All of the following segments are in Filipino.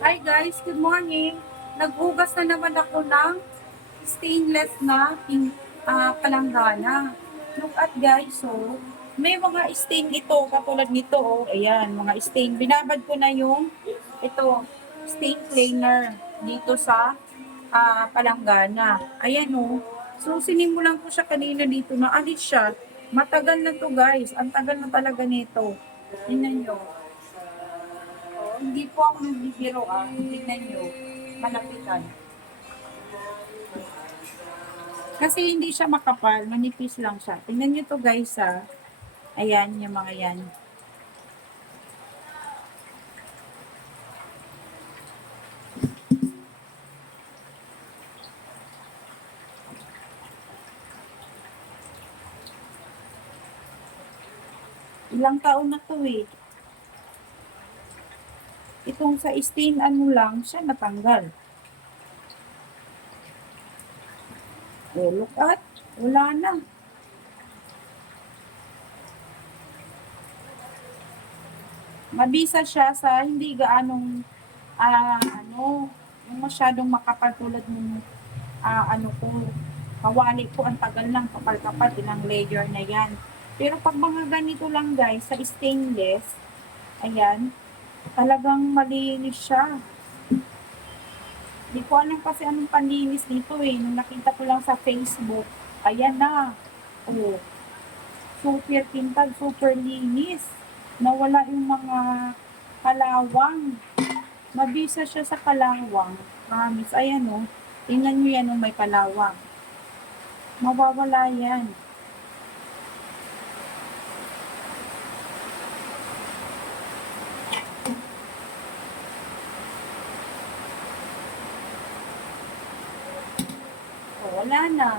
Hi guys, good morning. Naghugas na naman ako ng stainless na pin, ah, palanggana. Look at guys, so may mga stain ito, katulad nito, oh, ayan, mga stain. Binabad ko na yung ito, stain cleaner dito sa ah, palanggana. Ayan oh. So sinimulan ko siya kanina dito na alis siya. Matagal na to guys. Ang tagal na talaga nito. Tingnan nyo. Hindi po ako nagbibiro ah. Tingnan nyo. Malapitan. Kasi hindi siya makapal. Manipis lang siya. Tingnan nyo to guys ah. Ayan, yung mga yan. Ilang taon na to eh. Itong sa stain ano lang, siya natanggal. Oh, look at. Wala na. Mabisa siya sa hindi gaanong ah, ano, yung masyadong makapal tulad ng ah, ano ko, kawali ko, ang tagal lang, kapal-kapal, ilang layer na yan. Pero pag mga ganito lang guys, sa stainless, ayan, talagang malinis siya. Hindi ko alam kasi anong panlinis dito eh. Nung nakita ko lang sa Facebook, ayan na. Oh, super tintag, super linis. Nawala yung mga kalawang. Mabisa siya sa kalawang. Promise. Ayan oh. Tingnan nyo yan oh, may kalawang. Mawawala yan. Wala na.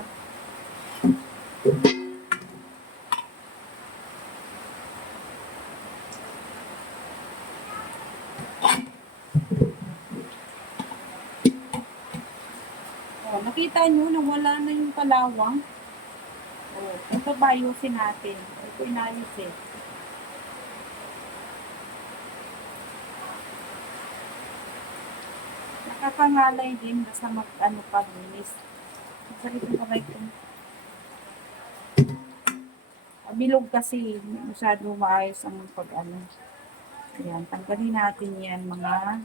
Oh, nakita nyo na wala na yung kalawang. Oh, ito ba ayusin natin? Ito inayos eh. Nakakangalay din basta mag ano pa linis. Masakit ang kamay ko. Bilog kasi masyado maayos ang pag ano. Ayan, tanggalin natin yan mga